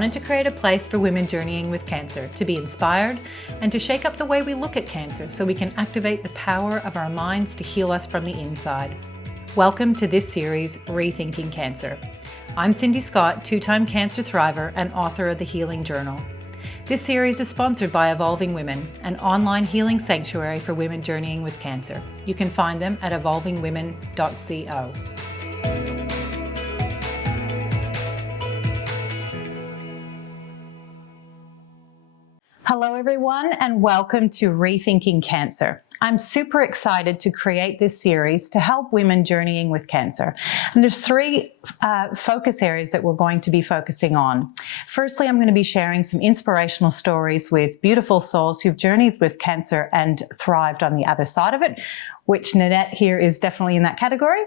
wanted to create a place for women journeying with cancer to be inspired and to shake up the way we look at cancer so we can activate the power of our minds to heal us from the inside. Welcome to this series, Rethinking Cancer. I'm Cindy Scott, two-time cancer thriver and author of the Healing Journal. This series is sponsored by Evolving Women, an online healing sanctuary for women journeying with cancer. You can find them at evolvingwomen.co. Hello everyone and welcome to Rethinking Cancer. I'm super excited to create this series to help women journeying with cancer. And there's three focus areas that we're going to be focusing on. Firstly, I'm going to be sharing some inspirational stories with beautiful souls who've journeyed with cancer and thrived on the other side of it, which Nanette here is definitely in that category.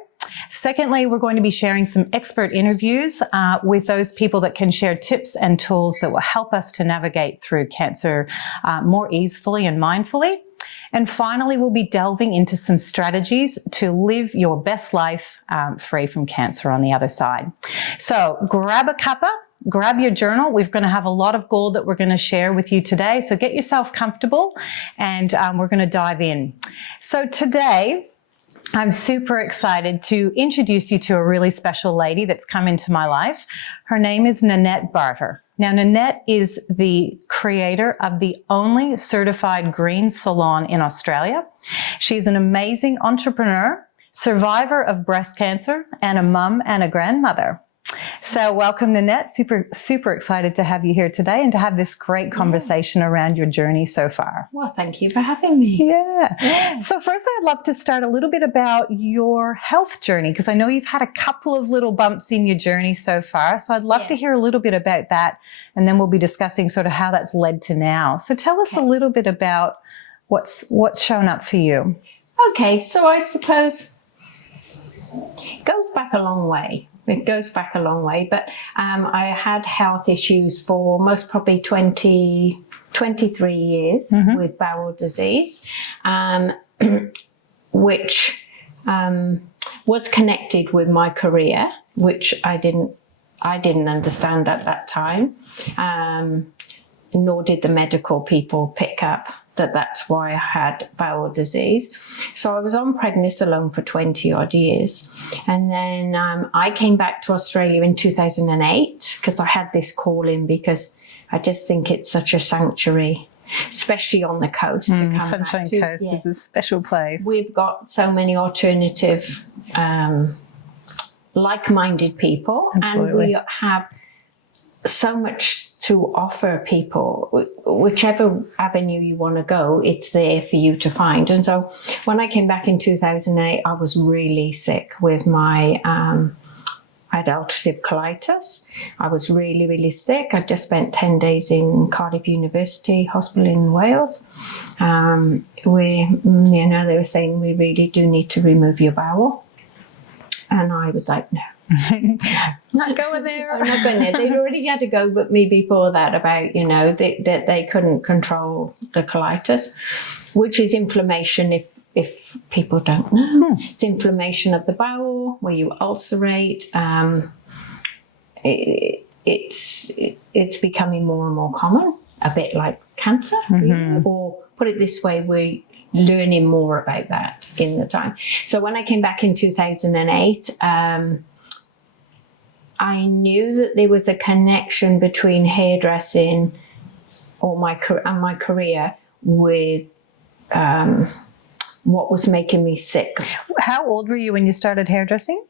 Secondly, we're going to be sharing some expert interviews with those people that can share tips and tools that will help us to navigate through cancer more easily and mindfully. And finally, we'll be delving into some strategies to live your best life free from cancer on the other side. So grab a cuppa, grab your journal. We're going to have a lot of gold that we're going to share with you today. So get yourself comfortable and we're going to dive in. So today, I'm super excited to introduce you to a really special lady that's come into my life. Her name is Nanette Barter. Now, Nanette is the creator of the only certified green salon in Australia. She's an amazing entrepreneur, survivor of breast cancer, and a mum and a grandmother. So welcome, Nanette. Super excited to have you here today and to have this great conversation around your journey so far. Well, thank you for having me. Yeah. So first, I'd love to start a little bit about your health journey, because I know you've had a couple of little bumps in your journey so far. So I'd love to hear a little bit about that, and then we'll be discussing sort of how that's led to now. So tell us a little bit about what's shown up for you. Okay, so I suppose it goes back a long way. But I had health issues for most probably 23 years with bowel disease, which was connected with my career, which I didn't understand at that time, nor did the medical people pick up that that's why I had bowel disease. So I was on prednisolone for 20 odd years. And then I came back to Australia in 2008 because I had this call in, because I just think it's such a sanctuary, especially on the coast. Sunshine Coast is a special place. We've got so many alternative, like-minded people. Absolutely. And we have so much to offer people. Whichever avenue you want to go, it's there for you to find. And so when I came back in 2008, I was really sick with my, I had ulcerative colitis. I was really, really sick. I just spent 10 days in Cardiff University Hospital in Wales. They were saying, we really do need to remove your bowel. And I was like, no. Not going there. I'm not going there. They'd already had to go with me before that about, that they couldn't control the colitis, which is inflammation if people don't know. It's inflammation of the bowel where you ulcerate. It's becoming more and more common, a bit like cancer, or put it this way, we're learning more about that in the time. So when I came back in 2008, I knew that there was a connection between hairdressing and my career with what was making me sick. How old were you when you started hairdressing?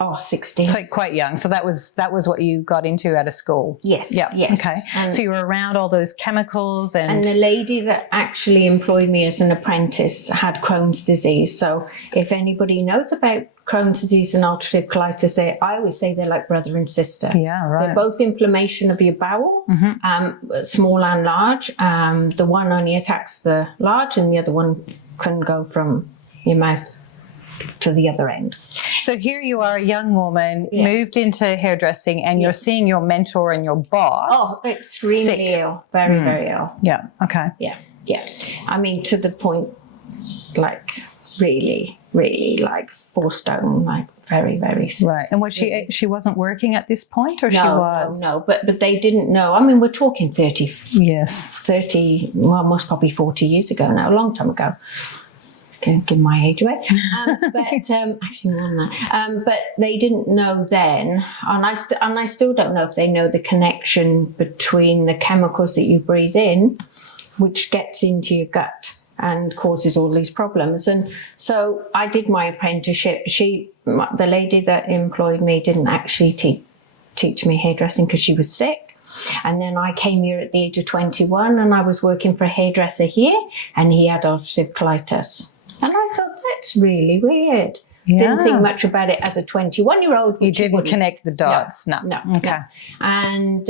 Oh, 16. So quite young. So that was what you got into out of school? Yes. Yeah. Yes. Okay. And so you were around all those chemicals and the lady that actually employed me as an apprentice had Crohn's disease. So if anybody knows about Crohn's disease and ulcerative colitis, I always say they're like brother and sister. Yeah, right. They're both inflammation of your bowel, small and large. The one only attacks the large and the other one can go from your mouth to the other end. So here you are, a young woman, moved into hairdressing, and you're seeing your mentor and your boss. Oh, extremely ill. Very, very ill. Yeah, okay. Yeah. I mean, to the point, like, really, really like 4 stone, like very, very sick. Right. And was she wasn't working at this point, or she was? No, but they didn't know. I mean, we're talking 30, well, most probably 40 years ago now, a long time ago. Can give my age away, but actually more than that. But they didn't know then, and I still don't know if they know the connection between the chemicals that you breathe in, which gets into your gut and causes all these problems. And so I did my apprenticeship. The lady that employed me didn't actually teach me hairdressing because she was sick. And then I came here at the age of 21, and I was working for a hairdresser here, and he had ulcerative colitis. And I thought, that's really weird. Yeah. Didn't think much about it as a 21-year-old. You didn't connect the dots? No. Okay. No. And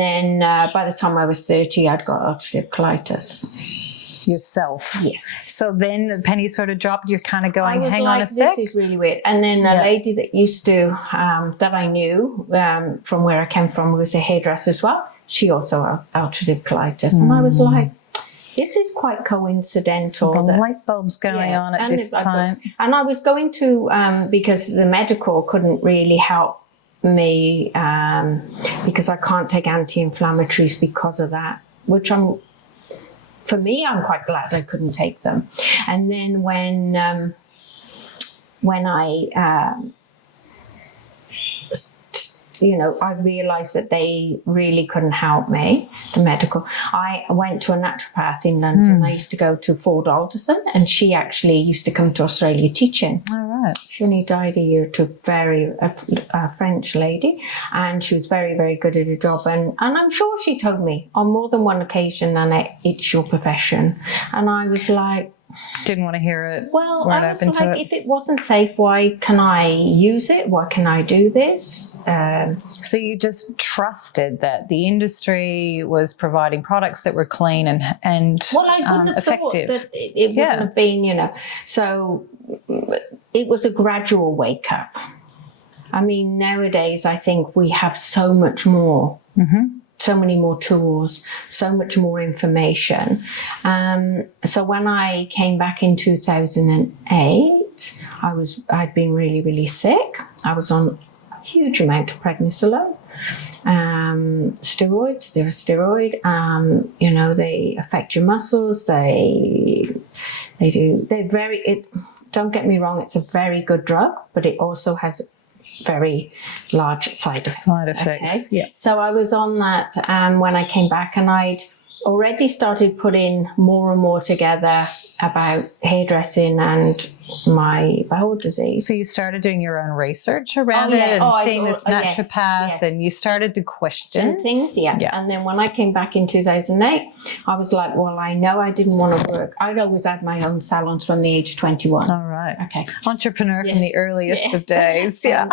then by the time I was 30, I'd got ulcerative colitis. Yourself? Yes. So then the penny sort of dropped. You're kind of going, hang on a sec. This is really weird. And then a lady that used to, that I knew from where I came from, was a hairdresser as well. She also had ulcerative colitis. And I was like, this is quite coincidental. The light bulbs going on at this point. And I was going to, because the medical couldn't really help me, because I can't take anti-inflammatories because of that, which for me, I'm quite glad I couldn't take them. And then when I I realised that they really couldn't help me, the medical. I went to a naturopath in London. I used to go to Ford Alderson, and she actually used to come to Australia teaching. All right. She only died a year or two, a French lady, and she was very, very good at her job. And I'm sure she told me on more than one occasion, Nanette, it's your profession. And I was like, didn't want to hear it. Well, I was like, if it wasn't safe, why can I use it? Why can I do this? So you just trusted that the industry was providing products that were clean and well, I wouldn't have effective. thought that it wouldn't have been, So it was a gradual wake up. I mean, nowadays I think we have so much more. So many more tools, so much more information. So when I came back in 2008, I'd been really, really sick. I was on a huge amount of prednisolone, steroids. They're a steroid. They affect your muscles. Don't get me wrong, it's a very good drug, but it also has very large side effects. Okay? Yeah. So I was on that when I came back, and I'd already started putting more and more together about hairdressing and my bowel disease. So you started doing your own research around it and seeing this naturopath, and you started to question things. Yeah. And then when I came back in 2008, I was like, well, I know I didn't want to work. I'd always had my own salons from the age of 21. All right. Okay. Entrepreneur from the earliest of days. Yeah.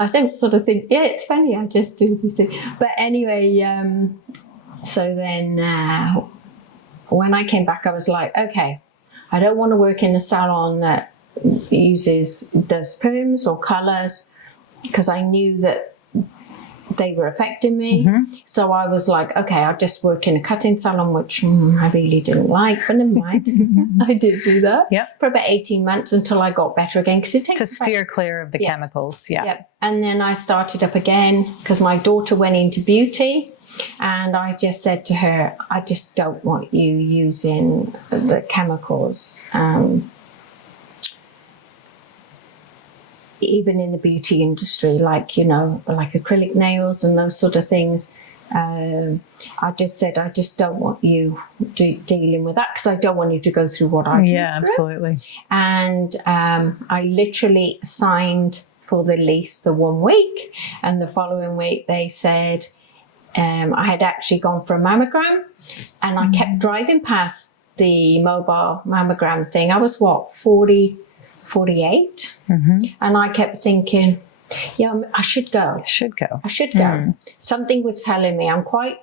I don't sort of think, it's funny, I just do this thing. But anyway, so then when I came back, I was like, okay, I don't want to work in a salon that does perms or colours, because I knew that they were affecting me. So I was like, okay, I'll just work in a cutting salon, which I really didn't like, but never mind. I did do that for about 18 months until I got better again. Because it takes to steer clear of the chemicals. And then I started up again because my daughter went into beauty. And I just said to her, I just don't want you using the chemicals, even in the beauty industry, like acrylic nails and those sort of things. I just said, I just don't want you dealing with that, because I don't want you to go through what I went through. Absolutely. And I literally signed for the lease the 1 week, and the following week they said, I had actually gone for a mammogram, and I kept driving past the mobile mammogram thing. I was 48, and I kept thinking, I should go. Something was telling me. I'm quite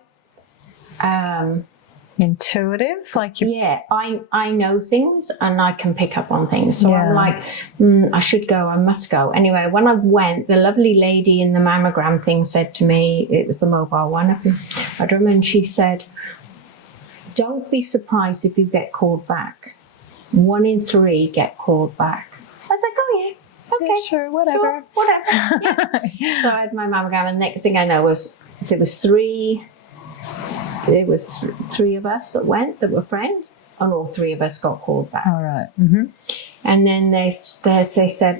intuitive, I know things and I can pick up on things, so I'm like, I should go, I must go. Anyway, when I went, the lovely lady in the mammogram thing said to me, it was the mobile one, and she said, don't be surprised if you get called back. 1 in 3 get called back. I was like, oh yeah, okay, Yeah, sure, whatever. Yeah. So I had my mammogram, and the next thing I know was there was three of us that went, that were friends, and all 3 of us got called back. All right. Mm-hmm. And then they said,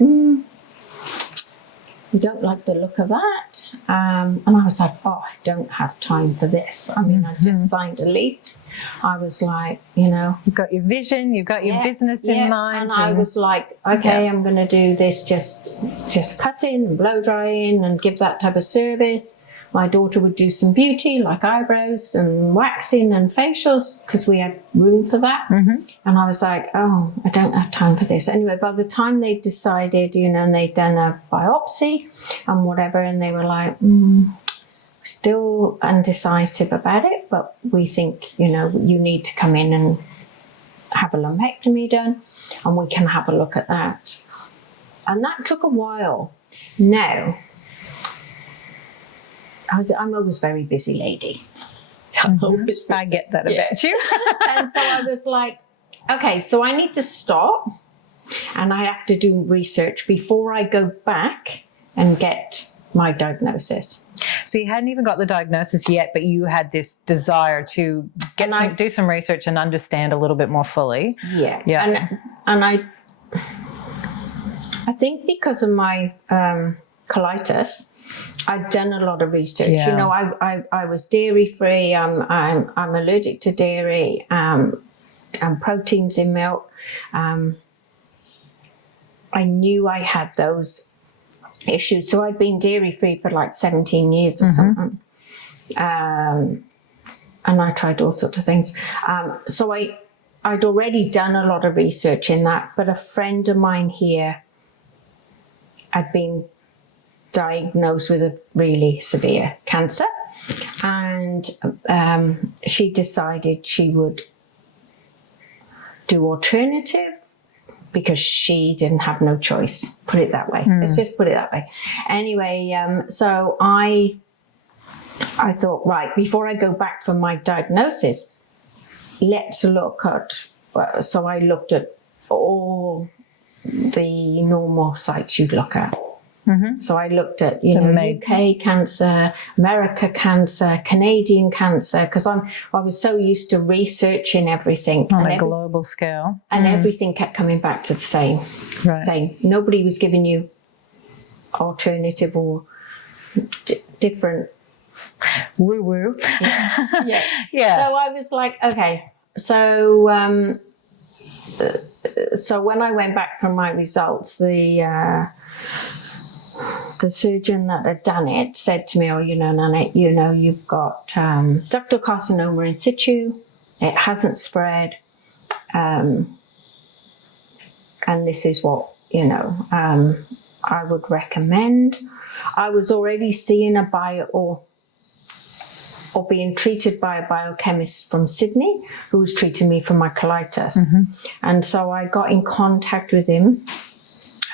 we don't like the look of that. And I was like, oh, I don't have time for this. I mean, I just signed a lease. I was like, You've got your vision, you've got your business in mind. And I was like, okay, I'm going to do this, just cutting and blow drying and give that type of service. My daughter would do some beauty, like eyebrows and waxing and facials, because we had room for that. Mm-hmm. And I was like, oh, I don't have time for this. Anyway, by the time they decided, and they'd done a biopsy and whatever, and they were like, still undecisive about it, but we think, you need to come in and have a lumpectomy done, and we can have a look at that. And that took a while. Now, I'm always a very busy lady. I get that about you. And so I was like, okay, so I need to stop, and I have to do research before I go back and get my diagnosis. So you hadn't even got the diagnosis yet, but you had this desire to do some research and understand a little bit more fully. Yeah. Yeah. And I think because of my colitis, I'd done a lot of research. Yeah. I was dairy free. I'm allergic to dairy and proteins in milk. I knew I had those issues, so I'd been dairy free for like 17 years or something. And I tried all sorts of things. So I'd already done a lot of research in that, but a friend of mine here had been diagnosed with a really severe cancer, and she decided she would do alternative because she didn't have no choice. Put it that way. Let's just put it that way. Anyway, so I thought, right, before I go back for my diagnosis, let's look at, so I looked at all the normal sites you'd look at. Mm-hmm. So I looked at, UK cancer, America cancer, Canadian cancer, because I was so used to researching everything on a global scale, and everything kept coming back to the same. Right. Same. Nobody was giving you alternative or different. Woo woo. Yeah. Yeah. So I was like, okay. So when I went back for my results, the surgeon that had done it said to me, oh, Nanette, you've got ductal carcinoma in situ. It hasn't spread. And this is what, I would recommend. I was already seeing or being treated by a biochemist from Sydney who was treating me for my colitis. Mm-hmm. And so I got in contact with him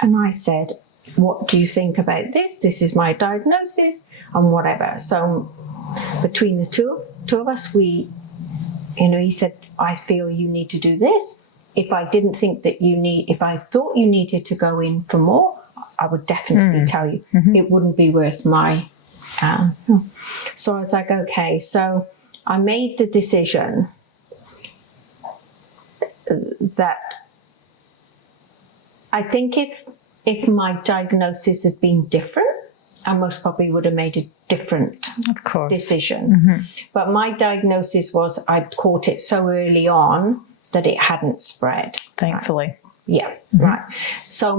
and I said, what do you think about this? This is my diagnosis and whatever. So between the two of us, he said, I feel you need to do this. If I thought you needed to go in for more, I would definitely tell you. Mm-hmm. It wouldn't be worth my, So I was like, okay. So I made the decision that I think if my diagnosis had been different, I most probably would have made a different decision. Mm-hmm. But my diagnosis was I'd caught it so early on that it hadn't spread. Thankfully. Right? Yeah, mm-hmm. Right. So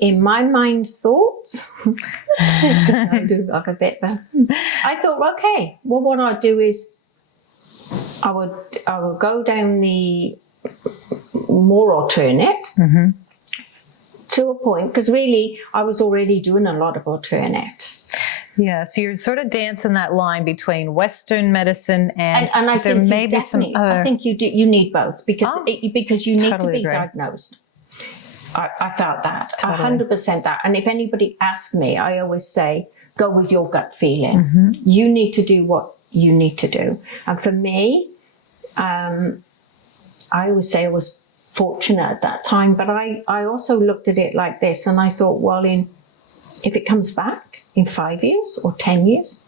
in my mind's thoughts, I do like a bit there. I thought, okay, well, what I'd do is I would go down the more alternate. Mm-hmm. To a point, because really I was already doing a lot of alternate. Yeah, so you're sort of dancing that line between Western medicine and I there think may be some other... I think you need both because you need to be agree. diagnosed. I felt that, Totally. 100% that. And if anybody asks me, I always say, go with your gut feeling. Mm-hmm. You need to do what you need to do. And for me, I always say I was fortunate at that time. But I also looked at it like this, and I thought, well, if it comes back in 5 years or 10 years,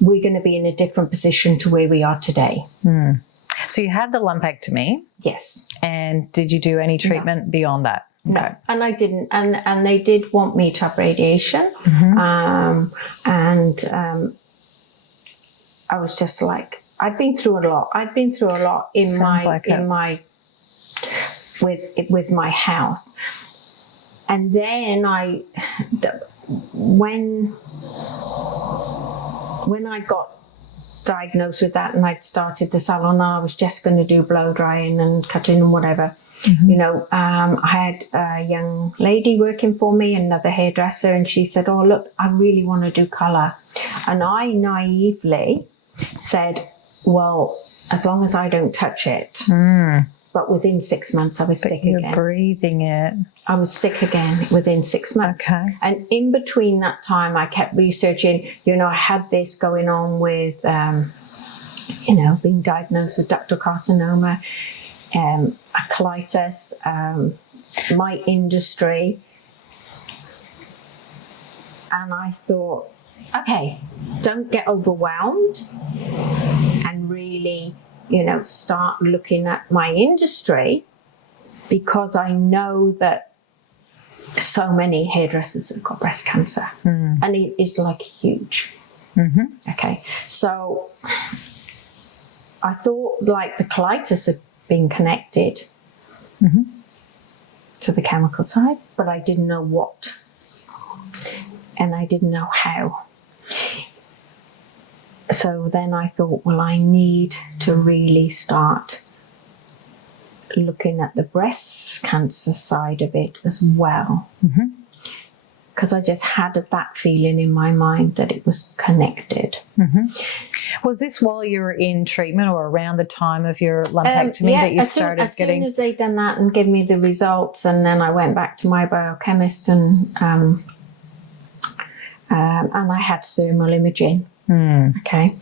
we're going to be in a different position to where we are today. So you had the lumpectomy. Yes. And did you do any treatment beyond that? Okay. No, and I didn't. And they did want me to have radiation. I was just like, I'd been through a lot. With my health. And then when I got diagnosed with that and I'd started the salon, I was just going to do blow drying and cutting and whatever. I had a young lady working for me, another hairdresser, and she said, oh, look, I really want to do colour. And I naively said, well, as long as I don't touch it. But within 6 months, I was sick again. You're breathing it. I was sick again within 6 months. Okay. And in between that time, I kept researching. I had this going on with, being diagnosed with ductal carcinoma, a colitis, my industry. And I thought, okay, don't get overwhelmed and really, start looking at my industry, because I know that so many hairdressers have got breast cancer and it is like huge. Okay. So I thought like the colitis had been connected to the chemical side, but I didn't know what. And I didn't know how. So then I thought, well, I need to really start looking at the breast cancer side of it as well. Because I just had that feeling in my mind that it was connected. Was this while you were in treatment or around the time of your lumpectomy that you started getting? As soon as they'd done that and given me the results, and then I went back to my biochemist and I had thermal imaging. Okay.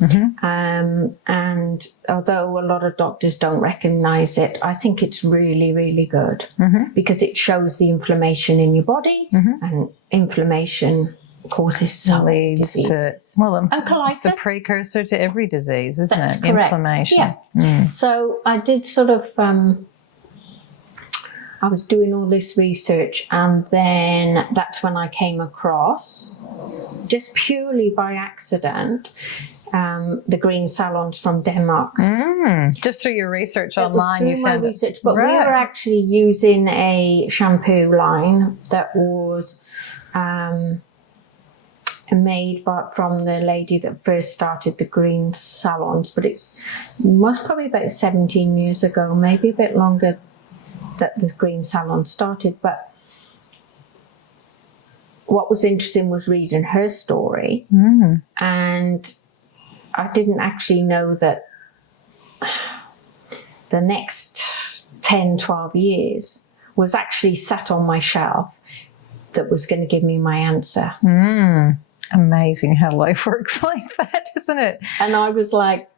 And although a lot of doctors don't recognize it, I think it's really, really good because it shows the inflammation in your body, and inflammation causes so leads to, and colitis. It's the precursor to every disease, isn't That's it? Correct. Inflammation. Yeah. So I did sort of, I was doing all this research, and then that's when I came across, just purely by accident, the green salons from Denmark. Just through your research It online, was you through my found research, but Right. we were actually using a shampoo line that was made from the lady that first started the green salons, but it's most probably about 17 years ago, maybe a bit longer, that the green salon started. But what was interesting was reading her story, and I didn't actually know that the next 10, 12 years was actually sat on my shelf that was going to give me my answer. Amazing how life works like that, isn't it? And I was like,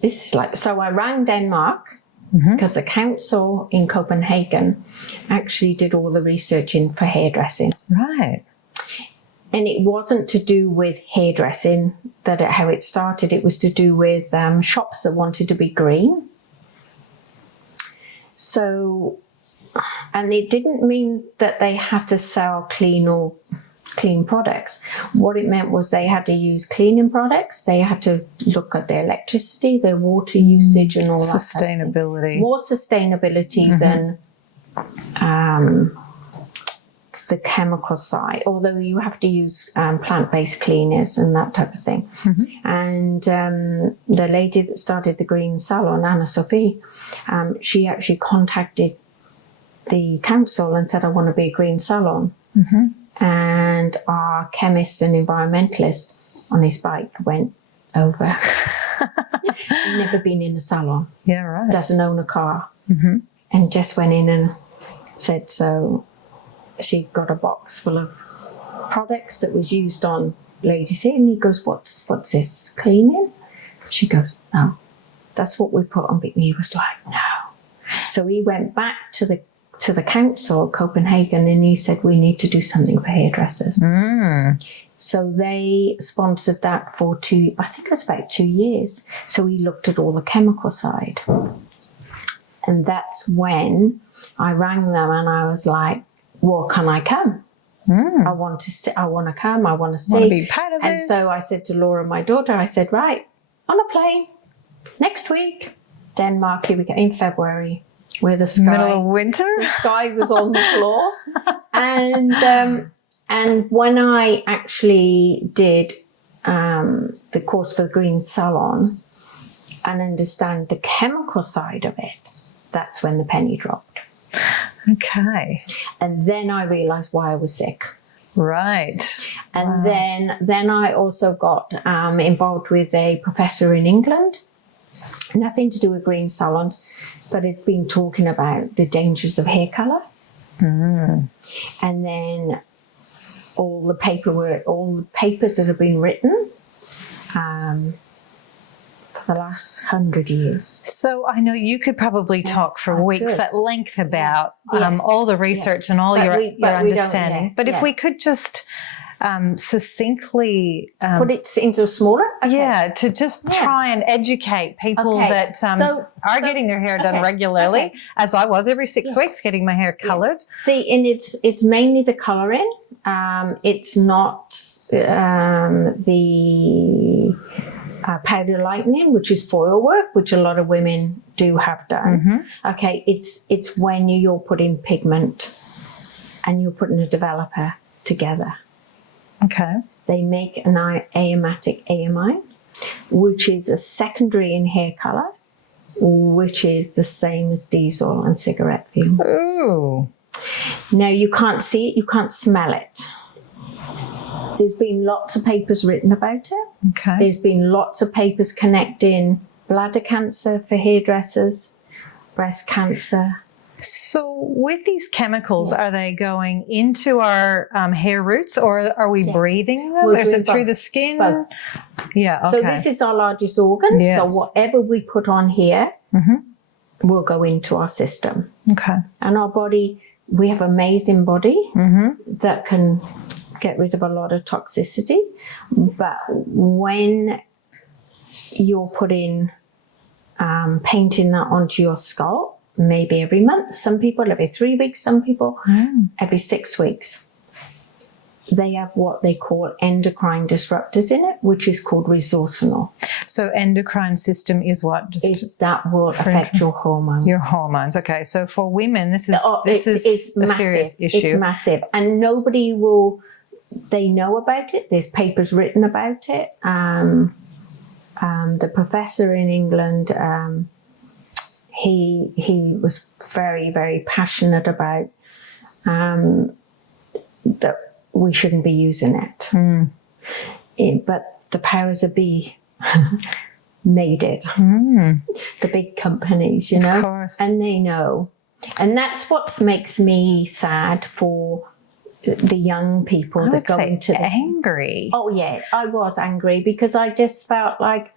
this is like, so I rang Denmark, because the council in Copenhagen actually did all the researching for hairdressing. Right. And it wasn't to do with hairdressing, how it started. It was to do with shops that wanted to be green. So, and it didn't mean that they had to sell clean products. What it meant was they had to use cleaning products. They had to look at their electricity, their water usage, and all that. Sustainability. More sustainability than the chemical side, although you have to use plant-based cleaners and that type of thing. And the lady that started the green salon, Anna Sophie, she actually contacted the council and said, I want to be a green salon. And our chemist and environmentalist on his bike went over. Never been in a salon. Yeah, right. Doesn't own a car. And just went in and said, so she got a box full of products that was used on ladies' hair. And he goes, what's this, cleaning? She goes, no, that's what we put on. He was like, no. So he went back to the council of Copenhagen and he said, we need to do something for hairdressers. So they sponsored that for I think it was about 2 years. So he looked at all the chemical side. And that's when I rang them and I was like, well, can I come? I want to come. I want to see. Want to be part of and this. so I said to Laura, my daughter, I said, right, on a plane next week, Denmark, here we go, in February, where the sky, middle of winter, the sky was on the floor. And when I actually did the course for the Green Salon and understand the chemical side of it, that's when the penny dropped. Okay. And then I realized why I was sick. Right. And then I also got involved with a professor in England, nothing to do with green salons, but had been talking about the dangers of hair color. And then all the paperwork, all the papers that have been written for the last 100 years. So I know you could probably talk for weeks at length about all the research and all your understanding. But if we could just succinctly put it into a smaller, to just try and educate people that are getting their hair done regularly, as I was every 6 weeks getting my hair coloured. See, and it's mainly the colouring. It's not the powder lightening, which is foil work, which a lot of women do have done. Okay, it's when you're putting pigment and you're putting a developer together. Okay. They make an aromatic amine, which is a secondary in hair colour, which is the same as diesel and cigarette fuel. Ooh. Now, you can't see it, you can't smell it. There's been lots of papers written about it. Okay. There's been lots of papers connecting bladder cancer for hairdressers, breast cancer. So with these chemicals, are they going into our hair roots, or are we breathing them? Is it through the skin? Both. Yeah, okay. So this is our largest organ. Yes. So whatever we put on here will go into our system. Okay. And our body, we have an amazing body that can get rid of a lot of toxicity. But when you're putting, painting that onto your scalp, maybe every month, some people every 3 weeks, some people every 6 weeks, they have what they call endocrine disruptors in it, which is called resorcinol. So endocrine system is what? That will affect your hormones. Your hormones. Okay. So for women, this is it's a massive. serious issue. It's massive. And nobody will, they know about it. There's papers written about it. The professor in England, he was very, very passionate about that we shouldn't be using it. But the powers that be made it. The big companies, you know, of course. and they know. And that's what makes me sad for the young people that go into angry. Oh yeah, I was angry because I just felt like,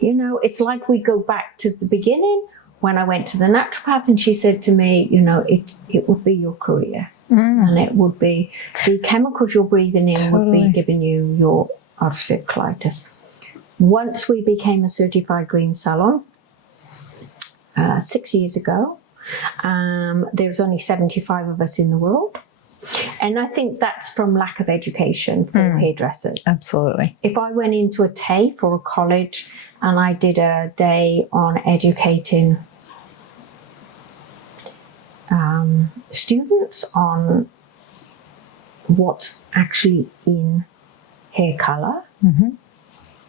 you know, it's like we go back to the beginning when I went to the naturopath and she said to me, you know, it would be your career. And it would be the chemicals you're breathing in would be giving you your ulcerative colitis. Once we became a certified green salon 6 years ago, there was only 75 of us in the world. And I think that's from lack of education for hairdressers. Absolutely. If I went into a TAFE or a college and I did a day on educating students on what's actually in hair colour,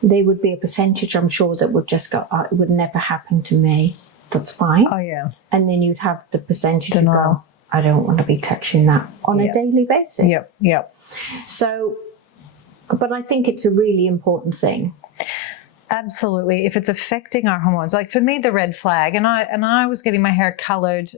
there would be a percentage, I'm sure, that would just go, it would never happen to me. That's fine. Oh, yeah. And then you'd have the percentage to go, I don't want to be touching that on a daily basis. Yep. So, but I think it's a really important thing. Absolutely. If it's affecting our hormones, like for me, the red flag, and I was getting my hair colored,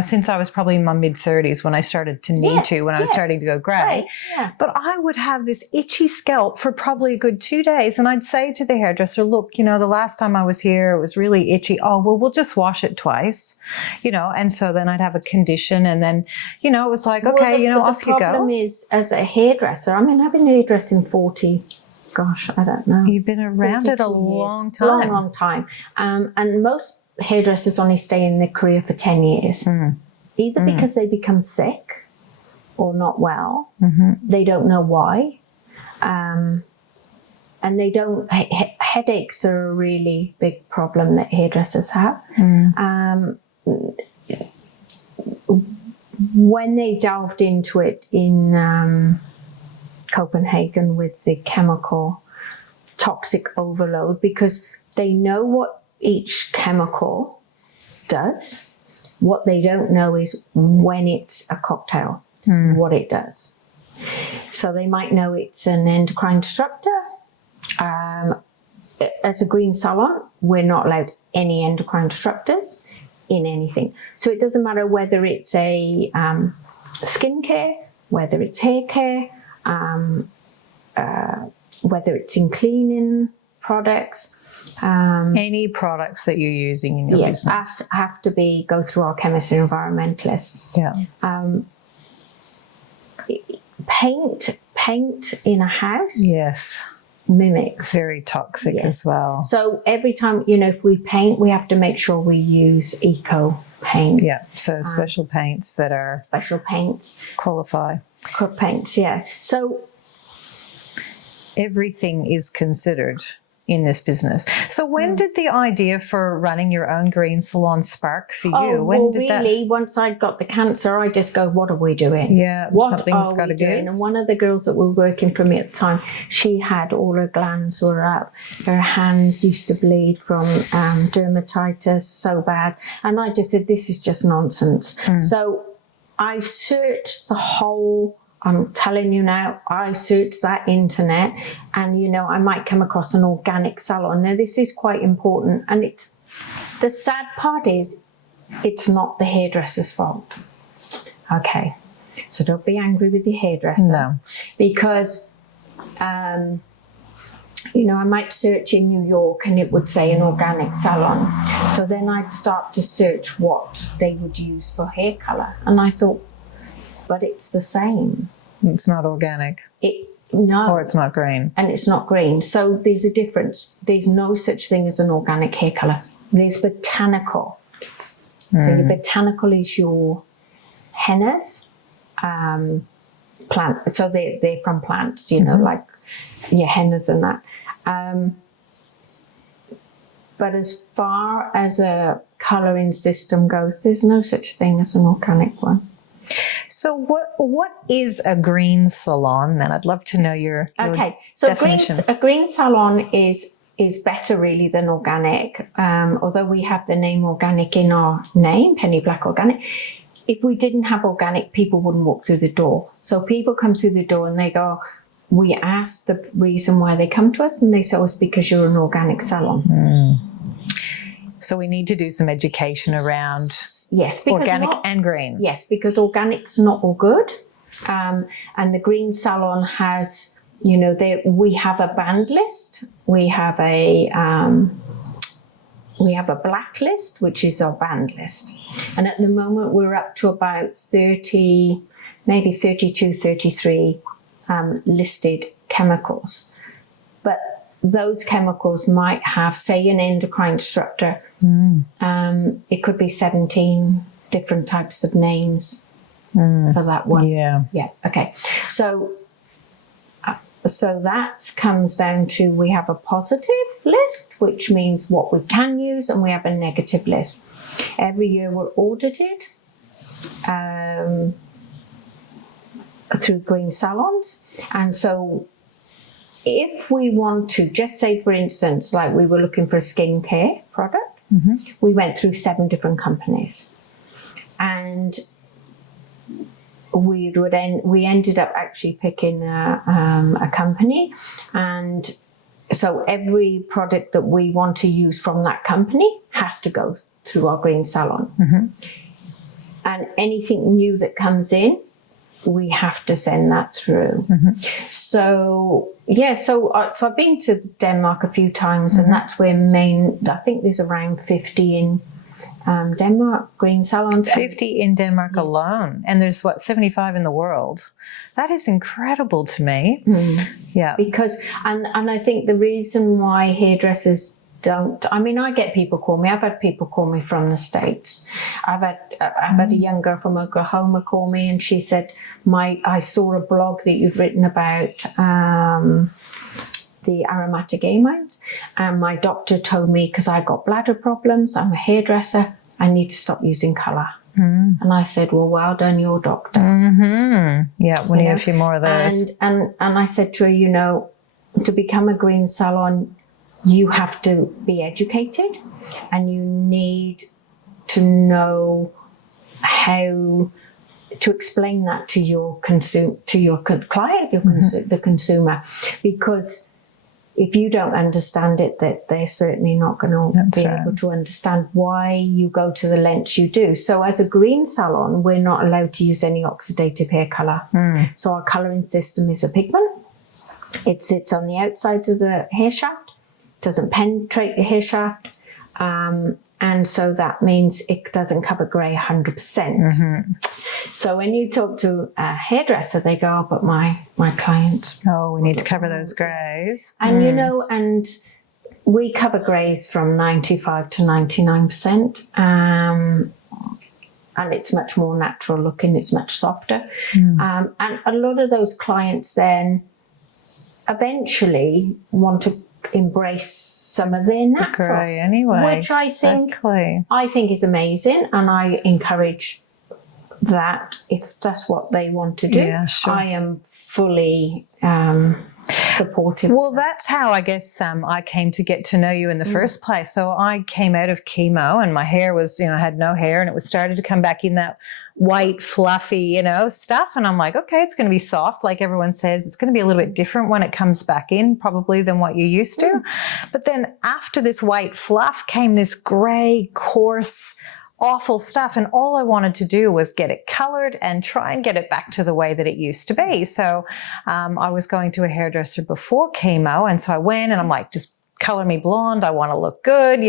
since I was probably in my mid-30s when I started to need to, when I was starting to go grey. Right. Yeah. But I would have this itchy scalp for probably a good 2 days. And I'd say to the hairdresser, look, the last time I was here, it was really itchy. Oh, well, we'll just wash it twice, and so then I'd have a condition. And then, it was like, okay, off you go. The problem is, as a hairdresser, I mean, I've been hairdressing 40, gosh, I don't know. You've been around it a long time. Long time. And most hairdressers only stay in their career for 10 years, either because they become sick or not well. They don't know why. And they don't, headaches are a really big problem that hairdressers have. When they delved into it in Copenhagen with the chemical toxic overload, because they know what each chemical does. What they don't know is when it's a cocktail, what it does. So they might know it's an endocrine disruptor. As a green salon, we're not allowed any endocrine disruptors in anything. So it doesn't matter whether it's a skincare, whether it's hair care, whether it's in cleaning products. Any products that you're using in your business have to go through our chemist and environmentalist. Yeah. Paint in a house. Yes. Mimics. Very toxic as well. So every time, if we paint, we have to make sure we use eco paint. Yeah. So special paints that are special paints. Qualify. Paints, yeah. So everything is considered in this business. So when did the idea for running your own green salon spark for you? Once I got the cancer, I just go, what are we doing? Yeah, something's got to give. And one of the girls that were working for me at the time, she had all her glands were up. Her hands used to bleed from dermatitis so bad. And I just said, this is just nonsense. So I searched the whole, I'm telling you now, I searched that internet and, I might come across an organic salon. Now, this is quite important. And the sad part is, it's not the hairdresser's fault. Okay. So don't be angry with your hairdresser. No. Because, I might search in New York and it would say an organic salon. So then I'd start to search what they would use for hair colour. And I thought, but it's the same. It's not organic. No. Or it's not green. And it's not green. So there's a difference. There's no such thing as an organic hair colour. There's botanical. So your botanical is your hennas, plant. So they're from plants, like your hennas and that. But as far as a colouring system goes, there's no such thing as an organic one. So what is a green salon then? I'd love to know your definition. A green salon is better really than organic. Although we have the name organic in our name, Penny Black Organic. If we didn't have organic, people wouldn't walk through the door. So people come through the door and they go, we ask the reason why they come to us and they say, it's because you're an organic salon. So we need to do some education around organic and green. Yes, because organic's not all good. And the green salon has, we have a banned list. We have a blacklist, which is our banned list. And at the moment, we're up to about 30, maybe 32, 33 listed chemicals. But those chemicals might have, say, an endocrine disruptor. It could be 17 different types of names for that one. Yeah. Okay. So that comes down to, we have a positive list, which means what we can use, and we have a negative list. Every year we're audited through green salons. And so if we want to, just say for instance, like we were looking for a skincare product, we went through 7 different companies. And we ended up actually picking a company, and So every product that we want to use from that company has to go through our green salon. And anything new that comes in, we have to send that through. So I've been to Denmark a few times, and that's where I think there's around 50 in Denmark, green salons. 50 in Denmark alone, and there's 75 in the world. That is incredible to me. Yeah, because and I think the reason why hairdressers don't, I mean, I get people call me. I've had people call me from the States. I've had a young girl from Oklahoma call me, and she said, I saw a blog that you've written about the aromatic amines, and my doctor told me, because I got bladder problems, I'm a hairdresser, I need to stop using colour. And I said, well done, your doctor. Yeah, we need a few more of those. And I said to her, to become a green salon, you have to be educated, and you need to know how to explain that to your client, the consumer, because if you don't understand it, that they're certainly not going to be able to understand why you go to the lengths you do. So as a green salon, we're not allowed to use any oxidative hair colour. So our colouring system is a pigment. It sits on the outside of the hair shaft, doesn't penetrate the hair shaft, and so that means it doesn't cover grey 100%. So when you talk to a hairdresser, they go, but my clients, we need to cover those greys. And and we cover greys from 95 to 99%, and it's much more natural looking, it's much softer. And a lot of those clients then eventually want to embrace some of their natural grey anyway, which I think is amazing, and I encourage that if that's what they want to do. I am fully supportive. Well, that's how I guess I came to get to know you in the first place. So I came out of chemo, and my hair was, I had no hair, and it was started to come back in that white, fluffy, stuff. And I'm like, okay, it's going to be soft. Like everyone says, it's going to be a little bit different when it comes back in probably than what you used to. But then after this white fluff came this grey, coarse, awful stuff, and all I wanted to do was get it coloured and try and get it back to the way that it used to be. So I was going to a hairdresser before chemo, and so I went and I'm like, just colour me blonde, I want to look good,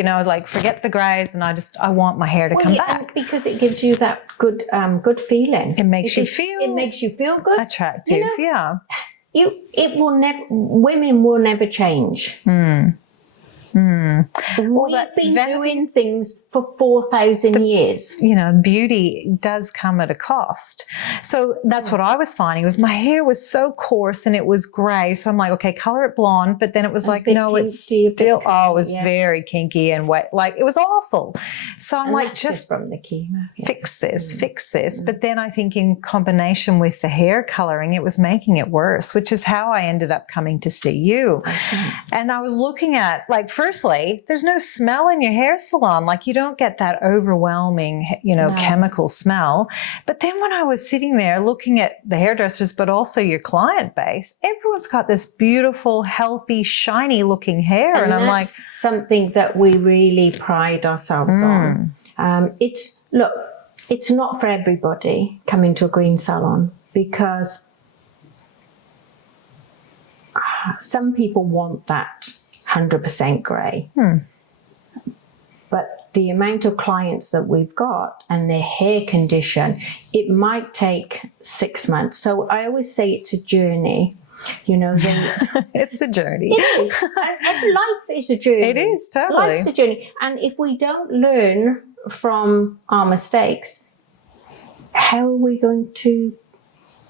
forget the greys, and I want my hair to come back. Because it gives you that good feeling. It makes you feel good, attractive. Women will never change. We've been doing things for 4,000 years. Beauty does come at a cost. So that's what I was finding, was my hair was so coarse and it was grey. So I'm like, okay, colour it blonde. But then it was like, no, it's still, it was very kinky and wet. Like it was awful. So I'm like, just from the chemo. Fix this. But then I think in combination with the hair colouring, it was making it worse, which is how I ended up coming to see you. And I was looking at, firstly, there's no smell in your hair salon. Like you don't get that overwhelming, chemical smell. But then when I was sitting there looking at the hairdressers, but also your client base, everyone's got this beautiful, healthy, shiny looking hair. And I'm like, something that we really pride ourselves on. It's not for everybody coming to a green salon, because some people want that 100% grey. But the amount of clients that we've got and their hair condition, it might take 6 months. So I always say it's a journey. It's a journey. It is. Life is a journey. It is, totally. Life's a journey. And if we don't learn from our mistakes, how are we going to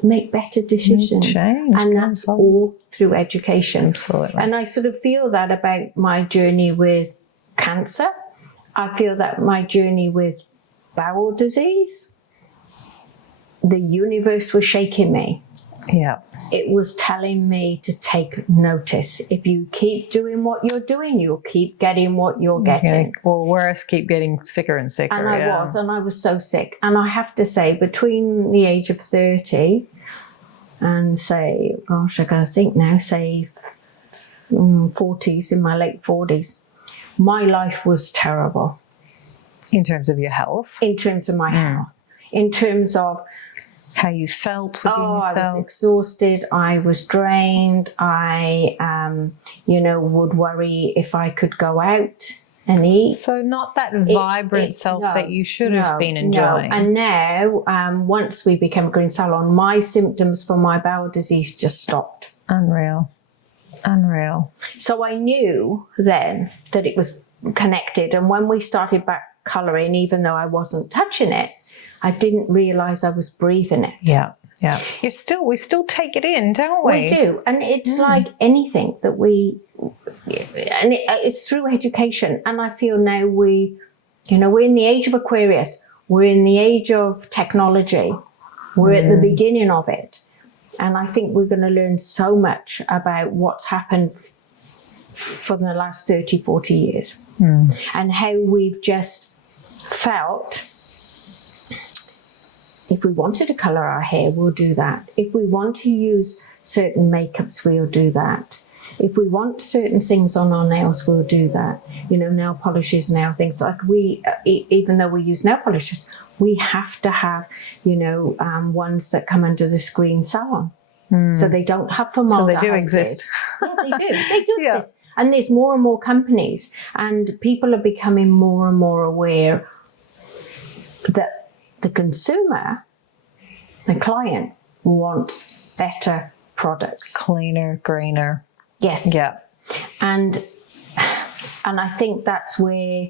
make better decisions? And that's all through education. Absolutely. And I sort of feel that about my journey with cancer. I feel that my journey with bowel disease, the universe was shaking me. Yeah. It was telling me to take notice. If you keep doing what you're doing, you'll keep getting what you're getting. Or worse, keep getting sicker and sicker. And I was so sick. And I have to say, between the age of 30 and say 40s, in my late 40s, my life was terrible. In terms of your health? In terms of my health. In terms of how you felt within yourself? I was exhausted. I was drained. I, would worry if I could go out and eat. So not that vibrant self that you should have been enjoying. No. And now, once we became a green salon, my symptoms for my bowel disease just stopped. Unreal. So I knew then that it was connected. And when we started back colouring, even though I wasn't touching it, I didn't realise I was breathing it. Yeah. We still take it in, don't we? We do. And it's like anything that it's through education. And I feel now we're in the age of Aquarius. We're in the age of technology. We're at the beginning of it. And I think we're going to learn so much about what's happened for the last 30, 40 years. And how we've just felt, if we wanted to colour our hair, we'll do that. If we want to use certain makeups, we'll do that. If we want certain things on our nails, we'll do that. Nail polishes, nail things. Like even though we use nail polishes, we have to have, ones that come under the green salon. So they don't have formaldehyde. So they do exist. Yeah, they do. They do exist. And there's more and more companies, and people are becoming more and more aware that the consumer, the client, wants better products. Cleaner, greener. Yes. Yeah. And I think that's where,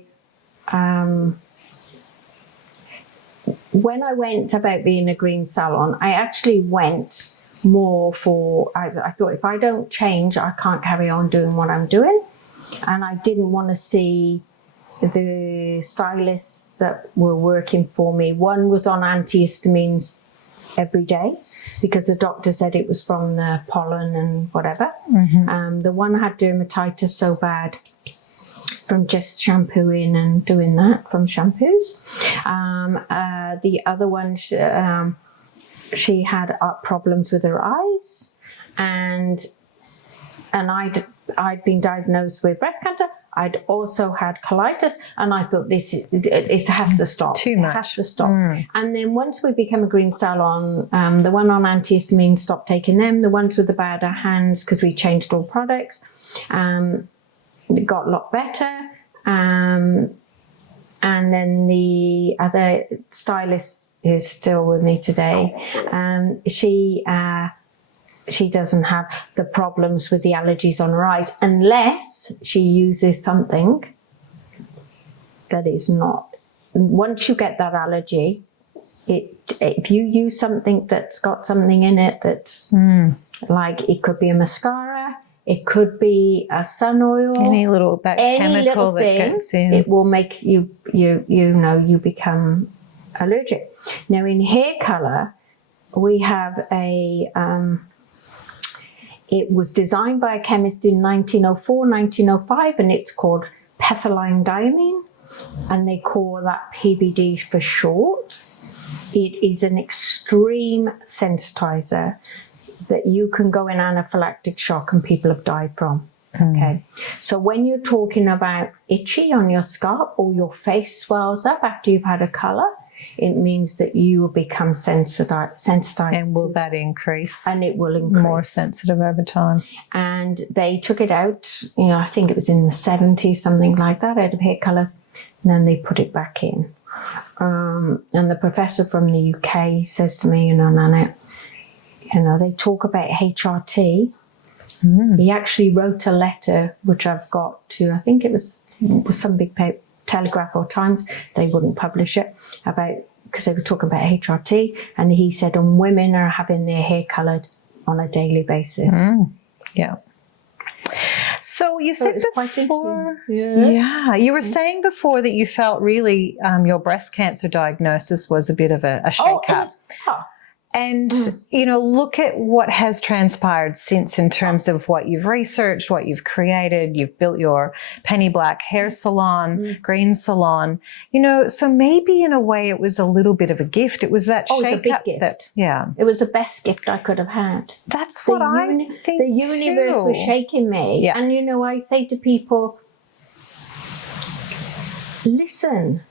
when I went about being a green salon, I actually went more for, I thought, if I don't change, I can't carry on doing what I'm doing. And I didn't want to see the stylists that were working for me. One was on antihistamines every day because the doctor said it was from the pollen and whatever. The one had dermatitis so bad from just shampooing and doing that from shampoos. The other one, she had problems with her eyes, and I'd been diagnosed with breast cancer. I'd also had colitis, and I thought it has to stop. Too much. It has to stop. And then once we became a green salon, the one on antihistamine stopped taking them. The ones with the bad hands, because we changed all products, it got a lot better. And then the other stylist is still with me today. She doesn't have the problems with the allergies on her eyes unless she uses something that is not. Once you get that allergy, if you use something that's got something in it that's like, it could be a mascara, it could be a sun oil, any chemical that gets in, it will make you become allergic. Now in hair colour, we have it was designed by a chemist in 1904, 1905, and it's called pethylene diamine, and they call that PBD for short. It is an extreme sensitizer that you can go in anaphylactic shock and people have died from. Okay, so when you're talking about itchy on your scalp or your face swells up after you've had a colour, it means that you will become sensitized. And will that increase? And it will increase. More sensitive over time. And they took it out, I think it was in the 70s, something like that, out of hair colours, and then they put it back in. And the professor from the UK says to me, Nanette, they talk about HRT. He actually wrote a letter, which I've got to, I think it was some big paper, Telegraph or Times. They wouldn't publish it, because they were talking about HRT, and he said, and women are having their hair coloured on a daily basis. Yeah. So you said before, you were saying before that you felt really your breast cancer diagnosis was a bit of a shake-up. And, you know, look at what has transpired since in terms of what you've researched, what you've created. You've built your Penny Black hair salon, green salon, you know, so maybe in a way it was a little bit of a gift. It was that shake-up. It was the best gift I could have had. That's what I think the universe was shaking me. Yeah. And, you know, I say to people, listen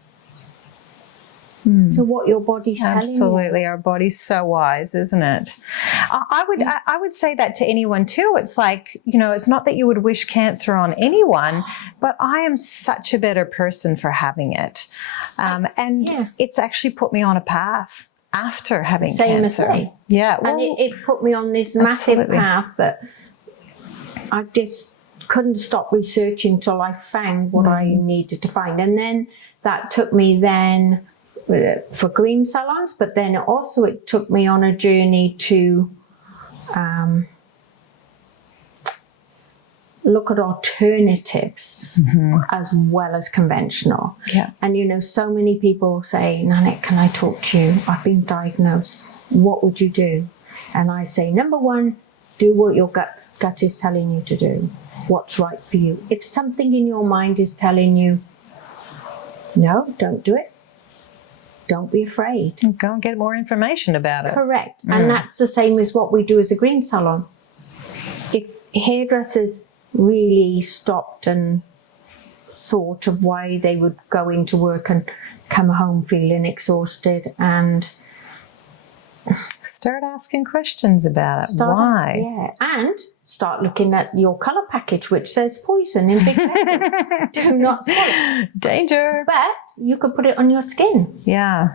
to what your body's telling you. Absolutely. Our body's so wise, isn't it? I would say that to anyone too. It's like, you know, it's not that you would wish cancer on anyone, but I am such a better person for having it. It's actually put me on a path after having cancer. Same as me. Yeah. Well, and it put me on this massive path that I just couldn't stop researching till I found what I needed to find. And then that took me then for green salons, but then also it took me on a journey to look at alternatives as well as conventional. Yeah. And, you know, so many people say, Nanette, can I talk to you? I've been diagnosed. What would you do? And I say, number one, do what your gut is telling you to do. What's right for you. If something in your mind is telling you, no, don't do it, don't be afraid. Go and get more information about it. Correct. And that's the same as what we do as a green salon. If hairdressers really stopped and thought of why they would go into work and come home feeling exhausted and start asking questions about it. Why? Yeah. And start looking at your colour package, which says poison in big letters. Do not swallow. Danger. But you could put it on your skin. Yeah.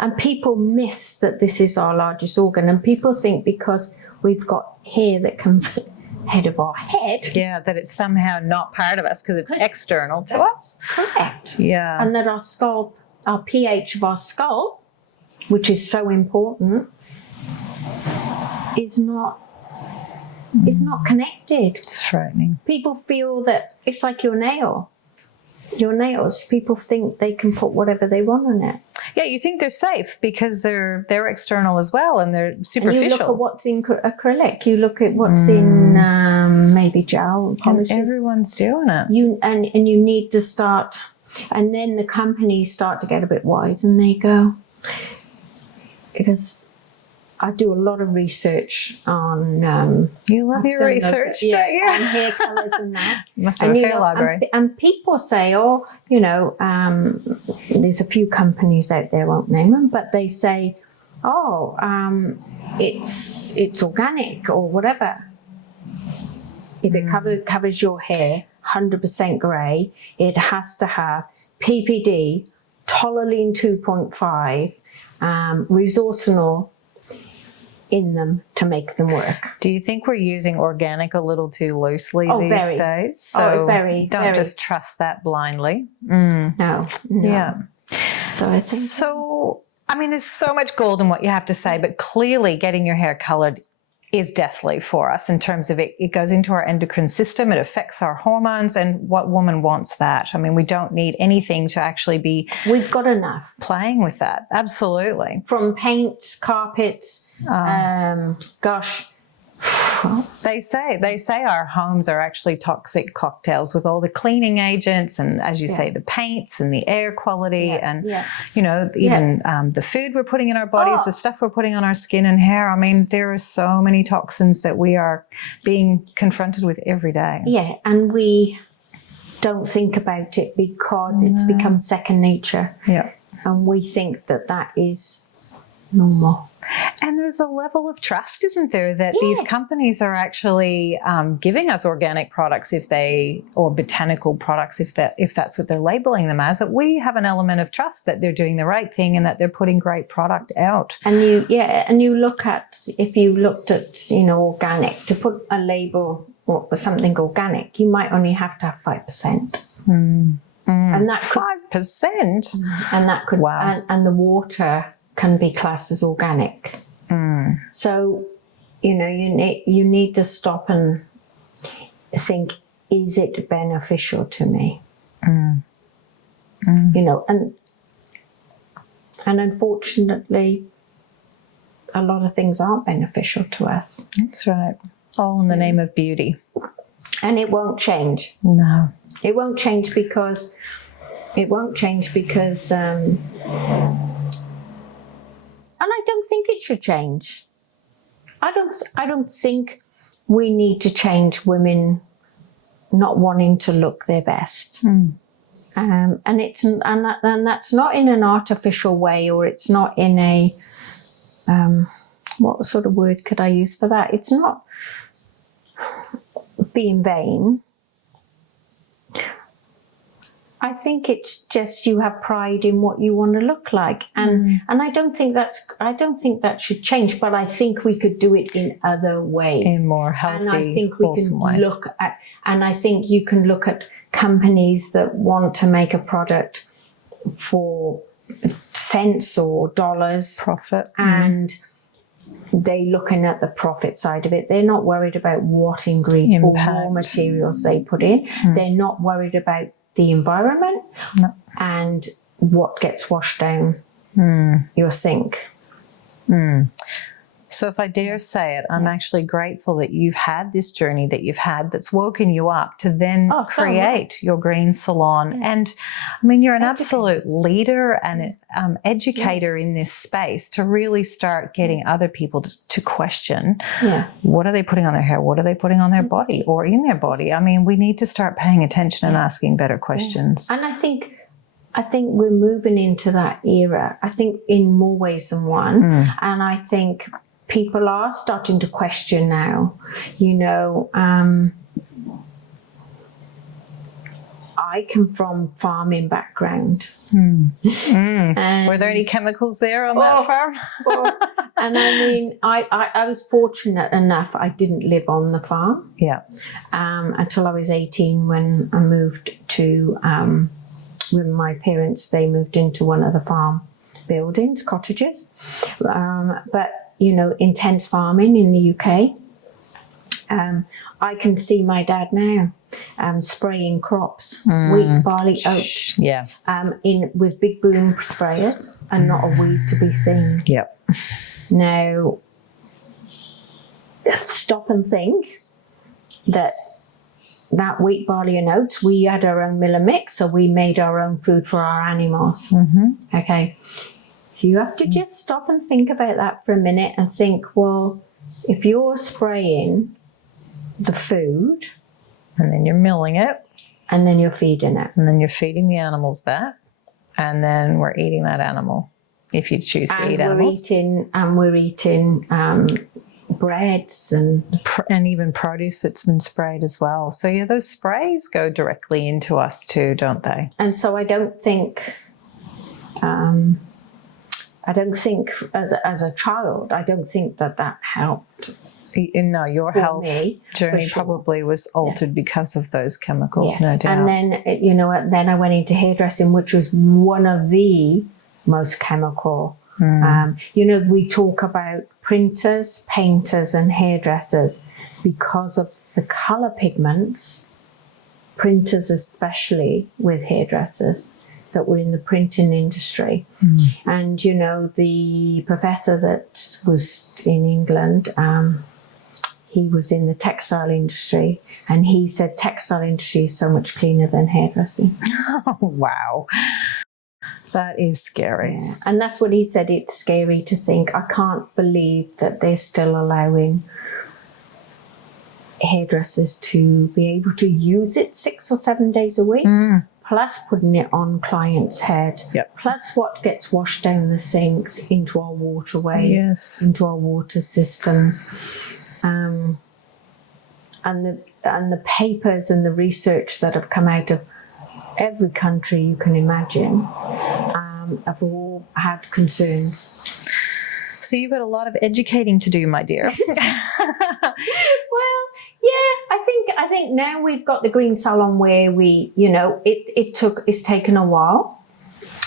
And people miss that this is our largest organ. And people think because we've got hair that comes head of our head. Yeah, that it's somehow not part of us because it's external to us. Correct. Yeah. And that our skull, our pH of our skull, which is so important, is not connected. It's frightening. People feel that it's like your nail. Your nails, people think they can put whatever they want on it. Yeah, you think they're safe because they're external as well and they're superficial. And you look at what's in acrylic. You look at what's in maybe gel polish. And everyone's doing it. You need to start, and then the companies start to get a bit wise and they go, because I do a lot of research on. You love your research, don't you? And hair colours and that. You must have a fair library. And people say, oh, you know, there's a few companies out there, won't name them, but they say, oh, it's organic or whatever. If it covers your hair, 100% grey, it has to have PPD, toluene 2.5, resorcinol in them to make them work. Do you think we're using organic a little too loosely these days? So don't just trust that blindly. No. Yeah. So I think. So, I mean, there's so much gold in what you have to say, but clearly getting your hair coloured is deathly for us in terms of it goes into our endocrine system, it affects our hormones, and what woman wants that? I mean, we don't need anything to actually be... We've got enough. Playing with that, absolutely. From paint, carpets, gosh. They say our homes are actually toxic cocktails with all the cleaning agents and, as you say, the paints and the air quality and, you know, even the food we're putting in our bodies, the stuff we're putting on our skin and hair. I mean, there are so many toxins that we are being confronted with every day. Yeah, and we don't think about it because it's become second nature. Yeah. And we think that is normal. And there's a level of trust, isn't there, that these companies are actually giving us organic products or botanical products if that's what they're labeling them as, that we have an element of trust that they're doing the right thing and that they're putting great product out. And you look at, if you looked at, you know, organic, to put a label or something organic, you might only have to have 5%. And that 5%? And that could and the water can be classed as organic. So, you know, you need to stop and think, is it beneficial to me? You know, and unfortunately, a lot of things aren't beneficial to us. That's right. All in the name of beauty. And it won't change. No. It won't change because and I don't think it should change. I don't think we need to change women not wanting to look their best. And that's not in an artificial way, or it's not in a what sort of word could I use for that? It's not being vain. I think it's just you have pride in what you want to look like, and I don't think that should change. But I think we could do it in other ways, In more healthy, and I think we wholesome can ways. look at, and I think you can look at companies that want to make a product for cents or dollars Profit. and they're looking at the profit side of it. They're not worried about what ingredients or raw materials they put in. They're not worried about the environment and what gets washed down your sink. So if I dare say it, I'm actually grateful that you've had this journey that you've had that's woken you up to then create your green salon. And I mean, you're an absolute leader and an educator in this space to really start getting other people to question what are they putting on their hair? What are they putting on their body or in their body? I mean, we need to start paying attention and asking better questions. And I think we're moving into that era, I think in more ways than one. And I think people are starting to question now, you know, I come from farming background. Were there any chemicals there on that farm? And I mean, I was fortunate enough, I didn't live on the farm. Until I was 18 when I moved to, with my parents, they moved into one of the farm buildings, cottages. But, you know, intense farming in the UK. I can see my dad now spraying crops, wheat, barley, oats, with big boom sprayers and not a weed to be seen. Now, stop and think that wheat, barley and oats, we had our own miller mix, so we made our own food for our animals. Okay. So you have to just stop and think about that for a minute and think, well, if you're spraying the food, and then you're milling it, and then you're feeding it, and then you're feeding the animals that, and then we're eating that animal if you choose to eat animals. We're eating breads and even produce that's been sprayed as well. So yeah, those sprays go directly into us too, don't they? And so I don't think as a child, I don't think that helped. No, your health journey probably was altered because of those chemicals, no doubt. And then, you know, then I went into hairdressing, which was one of the most chemical. You know, we talk about printers, painters and hairdressers because of the colour pigments, printers especially with hairdressers that were in the printing industry. And, you know, the professor that was in England, he was in the textile industry, and he said textile industry is so much cleaner than hairdressing. Oh, wow. That is scary. Yeah. And that's what he said. It's scary to think. I can't believe that they're still allowing hairdressers to be able to use it 6 or 7 days a week, plus putting it on client's head, plus what gets washed down the sinks into our waterways, into our water systems. And the papers and the research that have come out of every country you can imagine have all had concerns. So you've got a lot of educating to do, my dear. Well, yeah, I think now we've got the green salon where we, you know, it's taken a while.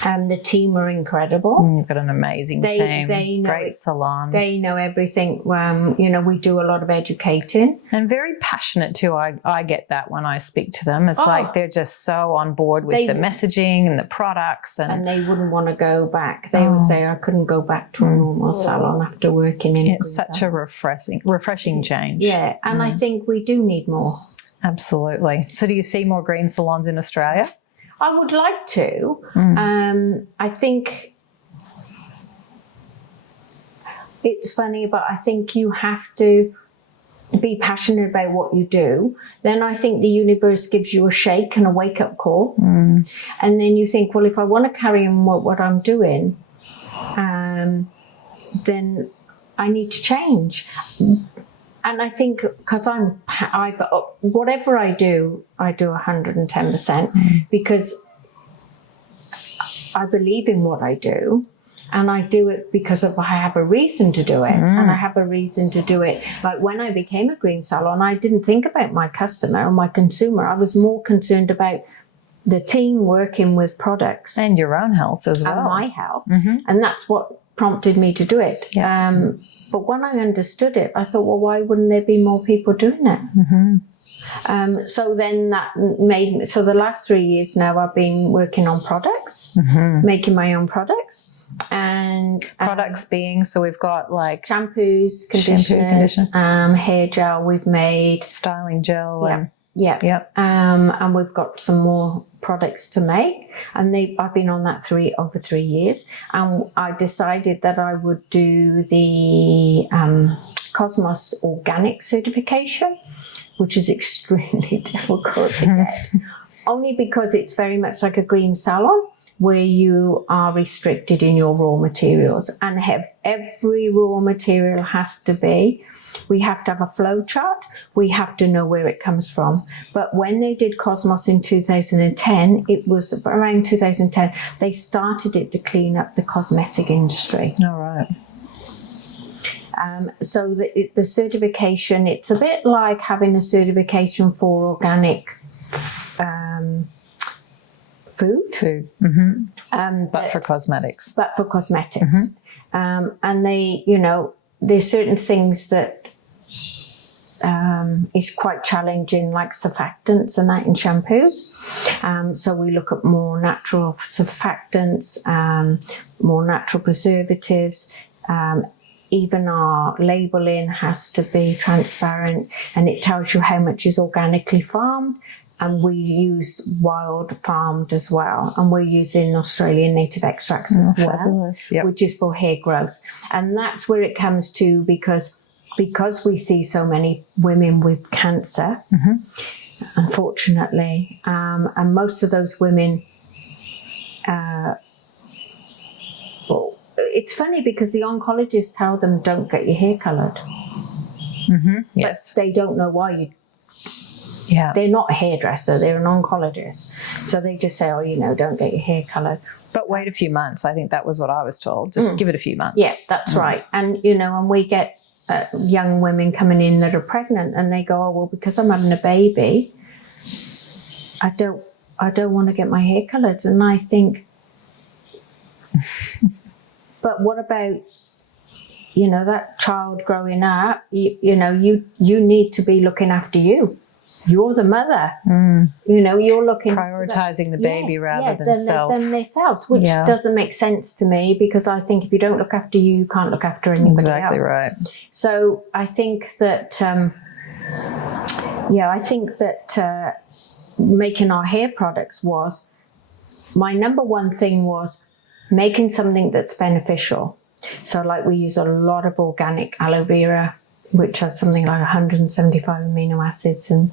The team are incredible. You've got an amazing team. They know great salon. They know everything. We do a lot of educating. And very passionate too. I get that when I speak to them. It's like they're just so on board with the messaging and the products. And they wouldn't want to go back. They would say, I couldn't go back to a normal salon after working in it's such a refreshing change. Yeah, and I think we do need more. Absolutely. So do you see more green salons in Australia? I would like to. I think it's funny, but I think you have to be passionate about what you do. Then I think the universe gives you a shake and a wake-up call. And then you think, well, if I want to carry on what I'm doing, then I need to change. And I think because whatever I do 110% because I believe in what I do, and I do it because I have a reason to do it, and I have a reason to do it. Like when I became a green salon, I didn't think about my customer or my consumer. I was more concerned about the team working with products and your own health as well, and my health, and that's what prompted me to do it. But when I understood it, I thought, well, why wouldn't there be more people doing it? So then that made me, so the last 3 years now I've been working on products, making my own products. And products being, so we've got like shampoos, conditioners, hair gel we've made. Styling gel. And we've got some more products to make, and I've been on that over 3 years, and I decided that I would do the Cosmos Organic certification, which is extremely difficult to get, only because it's very much like a green salon where you are restricted in your raw materials, and every raw material has to be. We have to have a flow chart. We have to know where it comes from. But when they did Cosmos in 2010, it was around 2010, they started it to clean up the cosmetic industry. All right. So the certification, it's a bit like having a certification for organic food. But for cosmetics. And they, there's certain things that is quite challenging, like surfactants and that in shampoos. So we look at more natural surfactants, more natural preservatives. Even our labeling has to be transparent, and it tells you how much is organically farmed. And we use wild farmed as well. And we're using Australian native extracts as well, which is for hair growth. And that's where it comes to, because we see so many women with cancer, unfortunately. And most of those women, it's funny because the oncologists tell them don't get your hair coloured. Yes. But they don't know why they're not a hairdresser, they're an oncologist. So they just say, don't get your hair coloured. But wait a few months. I think that was what I was told. Just give it a few months. Yeah, that's right. And, and we get young women coming in that are pregnant, and they go, oh, well, because I'm having a baby, I don't want to get my hair coloured. And I think, but what about, that child growing up, you need to be looking after you. You're the mother. You're looking prioritizing the baby rather than themselves, which doesn't make sense to me, because I think if you don't look after you, you can't look after anybody else. Exactly right. So I think that making our hair products was my number one thing, was making something that's beneficial. So like we use a lot of organic aloe vera, which has something like 175 amino acids, and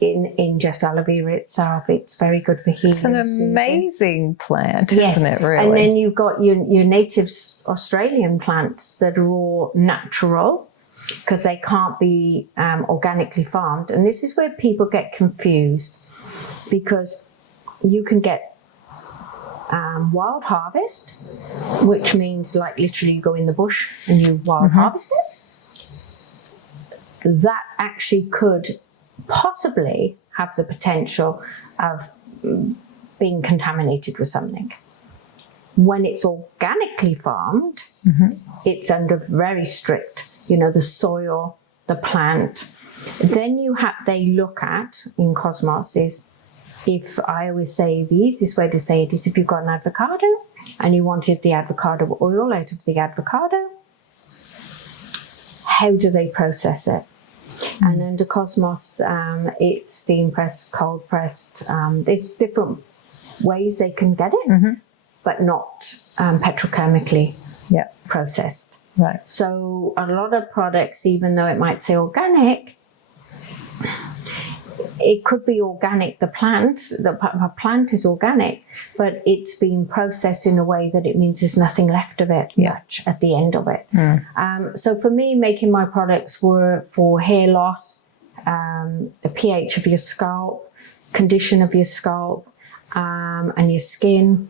in just aloe vera itself, it's very good for healing. It's an amazing plant, isn't it, really? And then you've got your native Australian plants that are all natural, because they can't be organically farmed. And this is where people get confused, because you can get wild harvest, which means like literally you go in the bush and you wild harvest it. That actually could possibly have the potential of being contaminated with something. When it's organically farmed, it's under very strict, the soil, the plant. Then they look at, in Cosmos, is, if I always say the easiest way to say it is, if you've got an avocado and you wanted the avocado oil out of the avocado, how do they process it? And under Cosmos, it's steam pressed, cold pressed. There's different ways they can get it, but not petrochemically processed. Right. So a lot of products, even though it might say organic, it could be organic. The plant is organic, but it's being processed in a way that it means there's nothing left of it much at the end of it. So for me, making my products were for hair loss, the pH of your scalp, condition of your scalp, and your skin,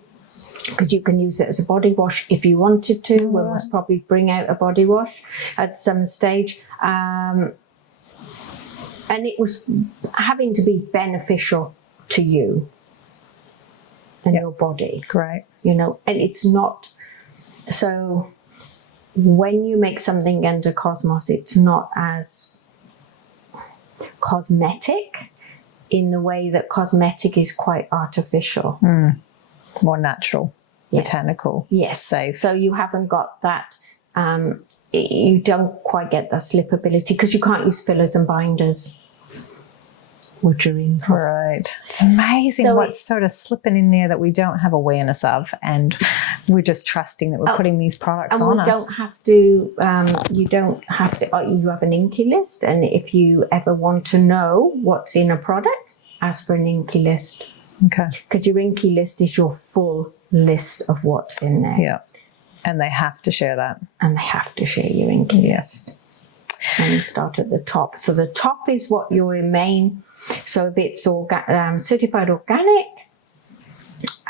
because you can use it as a body wash if you wanted to. We'll most probably bring out a body wash at some stage. And it was having to be beneficial to you and your body. Great. And it's not, so when you make something under Cosmos, it's not as cosmetic in the way that cosmetic is quite artificial. More natural, botanical, safe. So you haven't got that, you don't quite get that slippability because you can't use fillers and binders. What you're in for. Right. It's amazing what's sort of slipping in there that we don't have awareness of, and we're just trusting that we're putting these products on us. And you don't have to, you have an Inky list, and if you ever want to know what's in a product, ask for an Inky list. Okay. Because your Inky list is your full list of what's in there. Yeah. And they have to share that. And they have to share your Inky list. And you start at the top. So the top is what your main. So if it's certified organic,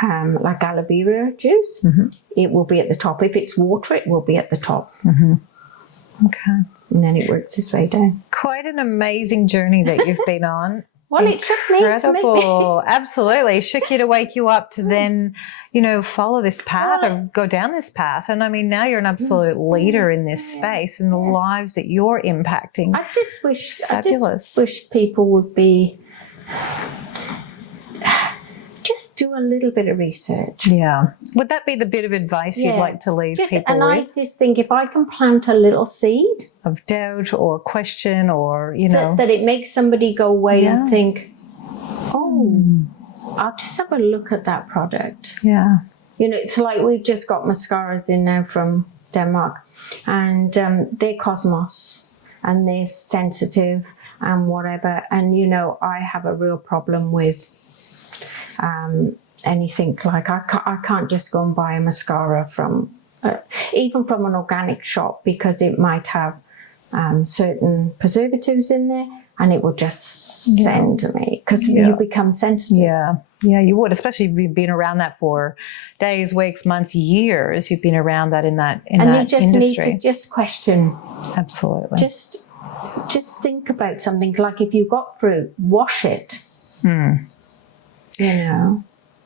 like aloe vera juice, it will be at the top. If it's water, it will be at the top. Okay. And then it works its way down. Quite an amazing journey that you've been on. Well, it shook me. Incredible. Absolutely. It shook you to wake you up to then, follow this path or go down this path. And I mean, now you're an absolute leader in this space and the lives that you're impacting. I just wish people would be, just do a little bit of research. Yeah. Would that be the bit of advice you'd like to leave people with? And I just think if I can plant a little seed of doubt or question or, that it makes somebody go away and think, I'll just have a look at that product. Yeah. It's like we've just got mascaras in now from Denmark, and they're Cosmos and they're sensitive and whatever. And, I have a real problem with anything like I can't just go and buy a mascara from even from an organic shop, because it might have certain preservatives in there and it will just send me, because you become sensitive. Yeah, you would, especially if you've been around that for days, weeks, months, years. You've been around that in that industry. And you just need to just question. Absolutely. Just think about something like if you've got fruit, wash it.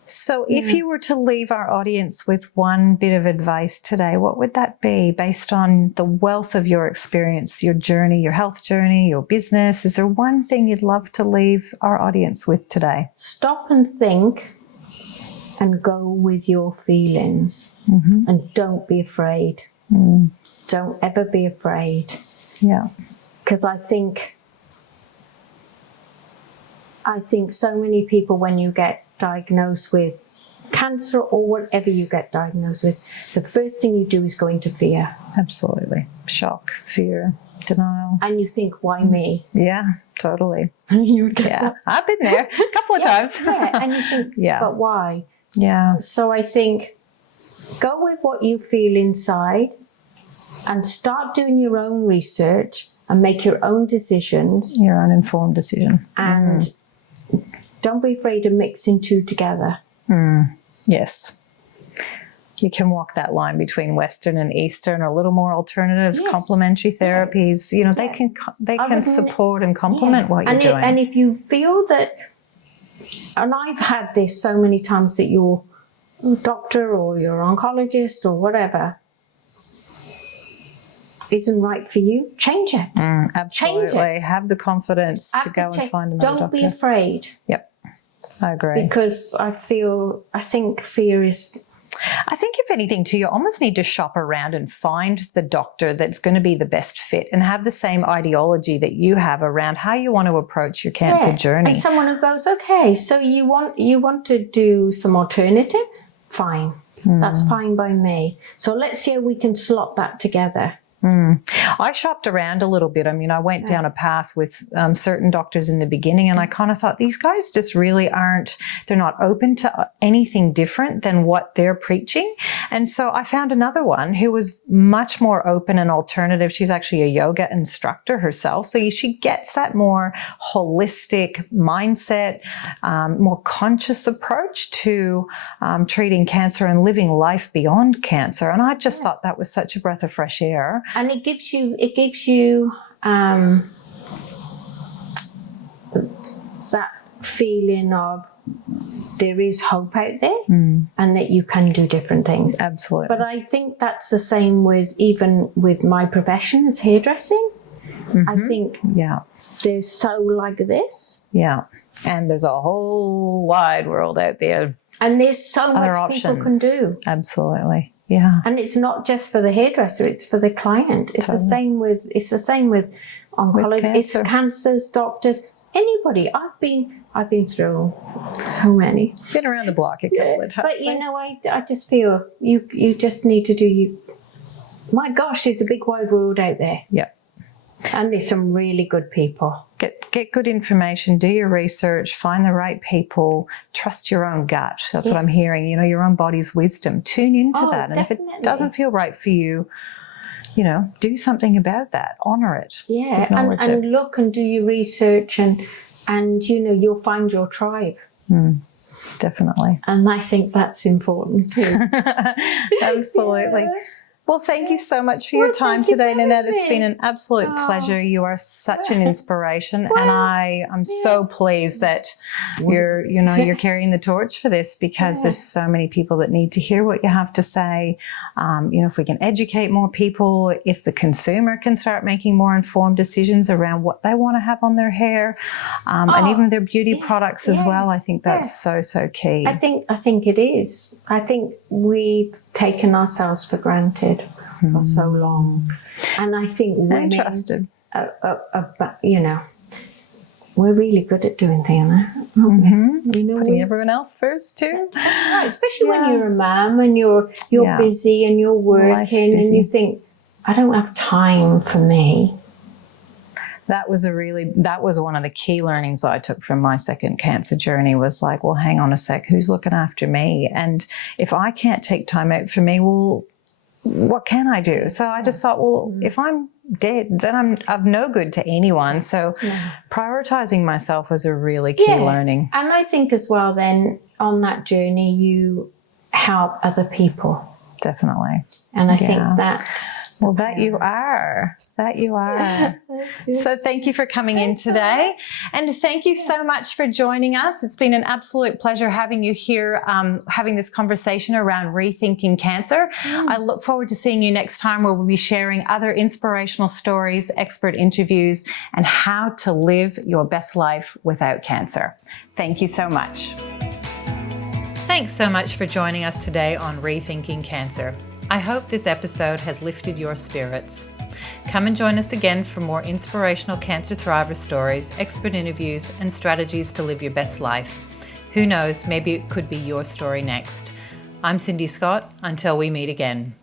So if you were to leave our audience with one bit of advice today, what would that be based on the wealth of your experience, your journey, your health journey, your business? Is there one thing you'd love to leave our audience with today? Stop and think and go with your feelings, and don't be afraid. Don't ever be afraid. Yeah. Because I think so many people, when you get diagnosed with cancer or whatever you get diagnosed with, the first thing you do is go into fear. Absolutely. Shock, fear, denial. And you think, why me? Yeah, totally. You would get I've been there a couple of times. And you think, but why? Yeah. So I think go with what you feel inside and start doing your own research and make your own decisions. Your own informed decision. And don't be afraid of mixing two together. Yes. You can walk that line between Western and Eastern, or a little more alternatives, complementary therapies. They can support and complement what you're doing. And if you feel that and I've had this so many times, that your doctor or your oncologist or whatever isn't right for you, change it. Absolutely. Change it. Have the confidence to go and find another doctor. Don't be afraid. Yep, I agree. Because I think fear is... I think if anything too, you almost need to shop around and find the doctor that's going to be the best fit and have the same ideology that you have around how you want to approach your cancer journey. And someone who goes, okay, so you want to do some alternative? Fine. That's fine by me. So let's see how we can slot that together. I shopped around a little bit. I mean, I went down a path with certain doctors in the beginning, and I kind of thought, these guys just really they're not open to anything different than what they're preaching. And so I found another one who was much more open and alternative. She's actually a yoga instructor herself. So she gets that more holistic mindset, more conscious approach to treating cancer and living life beyond cancer. And I just thought that was such a breath of fresh air. And it gives you that feeling of there is hope out there, and that you can do different things. Absolutely. But I think that's the same even with my profession as hairdressing. I think there's so like this. Yeah. And there's a whole wide world out there. And there's so much options. people can do. Absolutely. Yeah. And it's not just for the hairdresser, it's for the client. It's the same with oncology, it's cancers, doctors, anybody. I've been through so many. Been around the block a couple of times. But you know, I just feel you just need to do my gosh, there's a big wide world out there. Yeah. And there's some really good people. Get good information, do your research, find the right people, trust your own gut. That's what I'm hearing, your own body's wisdom. Tune into that. And definitely. if it doesn't feel right for you, do something about that. Honor it. Yeah, and look and do your research and you'll find your tribe. Definitely. And I think that's important too. Absolutely. Yeah. Well, thank you so much for your time today, Nanette. It's been an absolute pleasure. You are such an inspiration, and I'm so pleased that you're carrying the torch for this, because there's so many people that need to hear what you have to say. If we can educate more people, if the consumer can start making more informed decisions around what they want to have on their hair, and even their beauty products as well, I think that's so key. I think it is. I think we've taken ourselves for granted for so long, and I think women trusted. We're really good at doing things, aren't we? Putting everyone else first too. Especially when you're a mum and you're busy and you're working and you think, I don't have time for me. That was one of the key learnings I took from my second cancer journey, was like, well, hang on a sec, who's looking after me? And if I can't take time out for me, well, what can I do? So I just thought, well, if I'm dead, then I'm of no good to anyone. So prioritizing myself was a really key learning. And I think as well then on that journey you help other people. Definitely. And I think that's... Well, that you are. So thank you for coming in today. And thank you so much for joining us. It's been an absolute pleasure having you here, having this conversation around rethinking cancer. I look forward to seeing you next time, where we'll be sharing other inspirational stories, expert interviews, and how to live your best life without cancer. Thank you so much. Thanks so much for joining us today on Rethinking Cancer. I hope this episode has lifted your spirits. Come and join us again for more inspirational cancer thriver stories, expert interviews, and strategies to live your best life. Who knows, maybe it could be your story next. I'm Cindy Scott. Until we meet again.